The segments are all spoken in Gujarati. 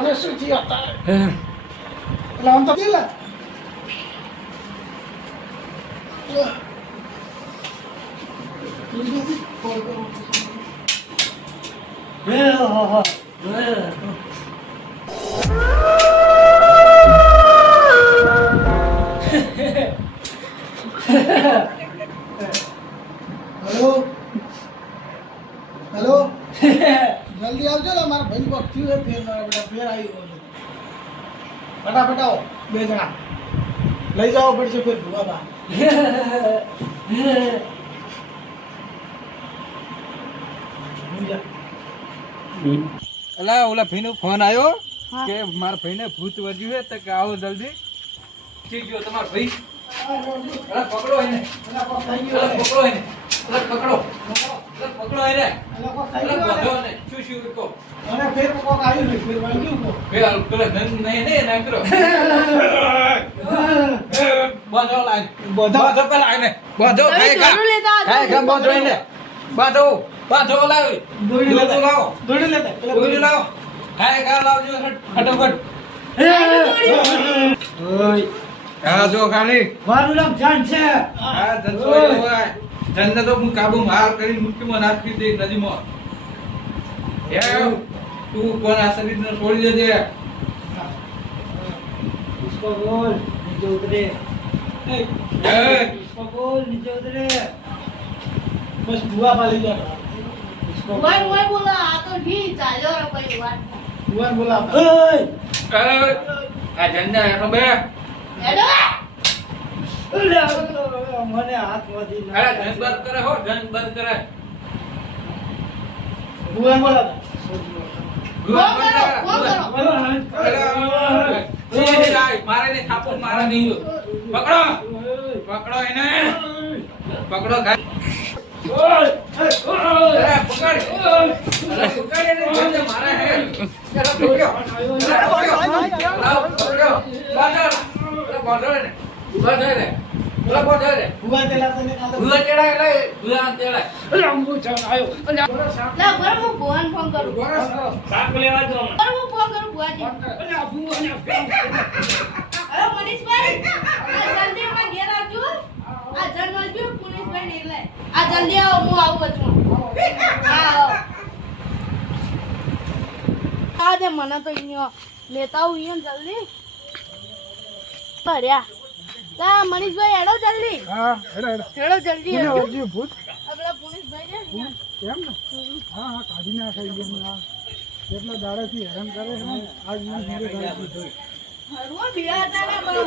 હવે શું થયું તારે એલા આમ તો ગયેલા હેલો હેલો જલ્દી આવજો ને મારા ભાઈ કોક થયું હે ફેર મારા બેટા ફેર આવી ગયો ફટાફટ આવો બે જણા. લઈ જાઓ પડશે ફેર ભૂવા અલા ઓલા ભાઈનો ફોન આવ્યો કે મારા ભાઈને ભૂત વર્જ્યું છે તો કે આવો જલ્દી. ઠીક ગયો તમારો ભાઈ. અલા પકડો એને. અલા કોક થઈ અલા ગયું હે. પકડો એને. અલા પકડો પકડો એને. અલા કોક થઈ અલા ગયું બાંધો એને. શું શું કહો અને ફેર કોક આવ્યું છે ફેર વાગ્યું કોક. બે પેલા ધન નહીં ને ના કરો. બાંધો લાઈન બધા. બાંધો પેલા એને બાંધો ખાય ખા. ચોરું લેતા હતા. ખાય ખા બાંધો એને. બાંધો. પાછો લાવ. દોડી લેતો. લાવો. દોડી લેતા. દોડી લાવો. કાય કા લાવજો ફટાફટ. ઓય. હા જો ખાલી મારું નામ જાન છે. હા જસો હોય. જનને તો હું કાબુ માર કરી મુઠ્ઠીમાં નાખી દે નદીમાં હે તું કોણ આ શરીરને છોડી દેજે? ઉસકો બોલ નીચે ઉતરે. એ ઉસકો બોલ નીચે ઉતરે. બસ બુઆ પાલી જા વોય વોય બોલો આ તો પકડો. પકડો એને. પકડો પકડ્યો લાવ, બરાબર હું ફોન કરું ભુવાજી અરે મનીષભાઈ આ જલ્દી અમારા ઘેર આવજો આ જન આવજો પુનિશભાઈ ને એટલે આ જલ્દી આવો. વચમાં હા દે મને તો અહીંયા લેતા આવું અહીંયા જલ્દી. ભર્યા તા મનીષભાઈ હેડો જલ્દી. હા હેડો હેડો. હેડો જલ્દી હેડો. વર્જ્યું ભૂત. આપણા પુનિશભાઈ છે કેમ ને? હા હા કાઢી નાખાઈ ગયું આ. કેટલા દાડાથી હેરાન કરે છે આજ હું ધીરે કાઢી દીધો હરવા બિયા હતા ને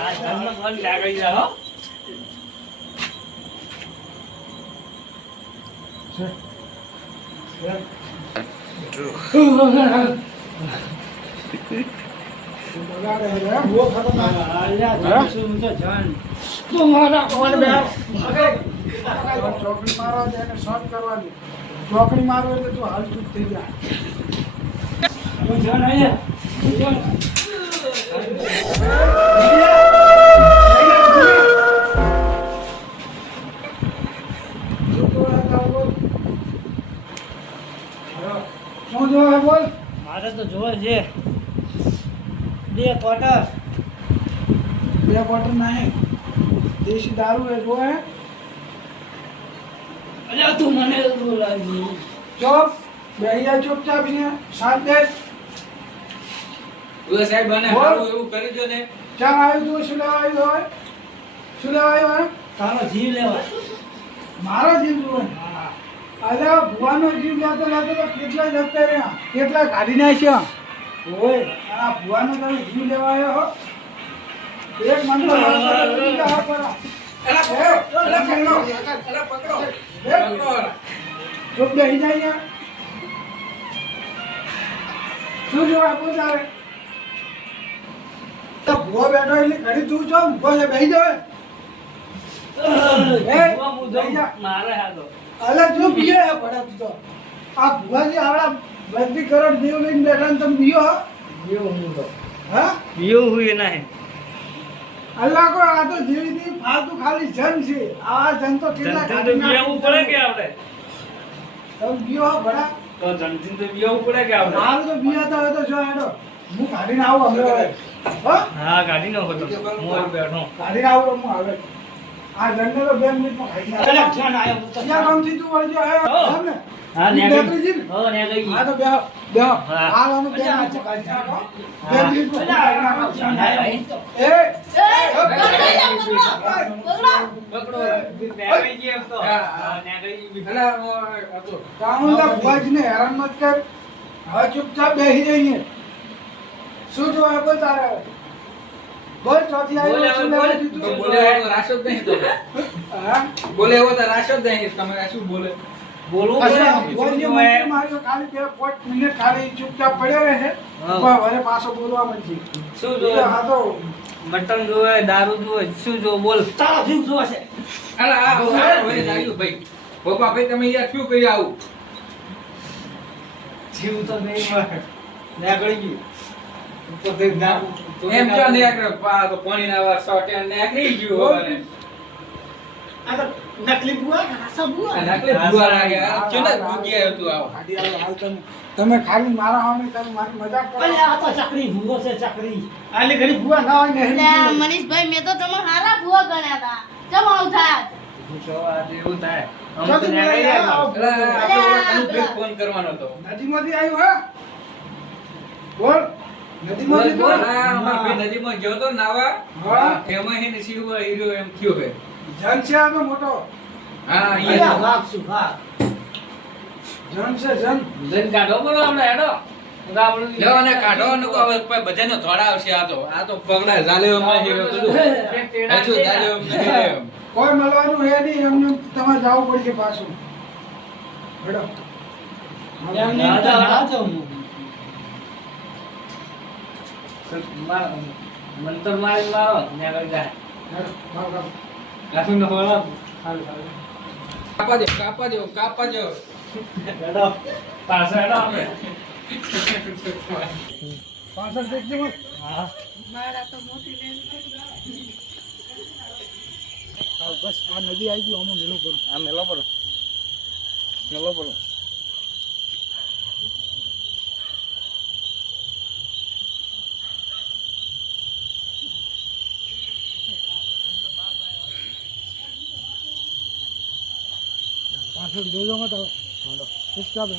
આ જન્મ કોણ લાગી જાઓ છે બગાડે છે હે? ભૂવો ખતરનાક. અલ્યા શું તો જાન તું મારા કોણ બે ચોકડી મારવા દે એને શોર્ટ કરવા દે ચોકડી મારવા એટલે તું હાલ ચૂપ થઈ જા મારે તો જોવે છે. બે ક્વાર્ટર બે ક્વાર્ટર નહીં. દેશી દારૂ એ જોવે અલ્યા તું મને બોલાવી. ચોપ. બેહિયા ચૂપચાપ ને સાત દેશ ભૂલા સાહેબ બોલ. હારું એવું કરી દો ને. ચા આવ્યું તું શું લેવા આવ્યું હોય? શું લેવા આવ્યું તારો જીવ લેવા. મારો જીવ જોવે અલ્યા ભુવાનો જીવ જાતો લેતો તો કેટલા જતા રહ્યા? કેટલા કાઢી નાખ્યા? ઓય આ ભુવાનો તમે જીવ લેવા આવ્યો હો? એક પર ચૂપ બેસી જાય શું જોવા આપું તારે? તો ભુવો બેઠો એટલે ઘડી તું છો ભુવો બેસી જાવ. મારે હાલો. અલે જો બીજો હે ભડા તો આ ભુવાજી આવડા બધી કરોડ દેવ લઈને બેઠા ને તમે બીઓ હો? હા એવું હોય ના હે. અલ્લાહ કો આ તો જેવી ફાલતુ ખાલી જન છે. આ જન તો કેટલા જન તો બીયાવું પડે કે આપણે તમે બીઓ હા ભડા તો જનથી તો બીયાવું પડે કે આપણે હાલ તો બીયાતા હોય તો જો હેડો. હું કાઢીને આવું હમણાં હો? હા કાઢીને નો હતો હું બેઠો. કાઢીને આવું હું હવે. આ બે ખાઈ. ક્યાં તું વળજો હે. હો. ને? હા ને? હો ગઈ. હા તો બે ખાઈ. બે એ એ, પકડો ને ગઈ એમ તો. હા, હા. ને ગઈ અલા, હેરાન મત કર. હવે ચૂપચાપ બેસી જઈએ. શું જોવા બોલ તારે? બોલ ચોથી આવી બોલ હવે, શું બોલ. લેવા દીધું? તો. બોલે એવો રાશો જ નહીં તો. હા? બોલે એવો તો રાશો જ નહીં તમે શું બોલે. બોલવું પડે. ભુવાજીએ શું મને જોવે? માર્યો, ખાલી બે પાંચ મિનિટ ખાલી ચૂપચાપ પડ્યો રહે છે. હા. પણ હવે પાછો બોલવા મળશે શું એટલે જોવે તો મટન જોવે દારૂ જોવે શું જો બોલ. ચાલો જીવ જોવે છે. અલા, આ ભાઈ. પપ્પા ભાઈ તમે યાર શું કરી આવું? જીવ તો નહીં ને ગઈ ગયું. તો ના એમ જો ને પા તો પાણી ના વાર શોર્ટ એન્ડ નેકરી ગયો હવે. આ તો નકલી બુઆ કે બુઆ નકલી બુઆ લાગે. આ કેને દુખી આવ્યો તું આવો? હાડી આવે, હાલ તમે. તમે ખાલી મારા હામે તમે મારી મજાક કરો. અલે આ તો ચકરી ભૂગો છે ચકરી. આલી ઘડી બુઆ ના હોય ને એટલે મનીષભાઈ મે તો તમે હારા બુઆ ગણ્યા હતા ચમ આવું હું આ થાય. તો કનુભાઈ ફોન કરવાનો હતો. નદીમાંથી આવ્યો હા? બોલ. નદીમાં ગયો તો? નાવા. એમાં હે ને હીરો એમ થયો હે. જન છે આ મોટો. હા અહીંયા વાઘ શું વાઘ. જન છે જન. જઈને કાઢો બોલો આપણે હેડો. હું તો કાઢો હવે બધાને આવશે આ તો. આ તો પગડા હીરો હજુ. કોઈ મળવાનું હે નહીં એમને તમારે જવું પડશે પાછું. હેડો. ના મંતર મારી મારો ને આગળ જાય. કાશું ન કાપા દો કાપા દો. હા મારા તો મોટી લેન બસ આ નદી આવી ગઈ આમાં મેલો કરું આ મેલો બોલો મેલો બોલો પાછળ જોજો મત હવે ચૂપચાપ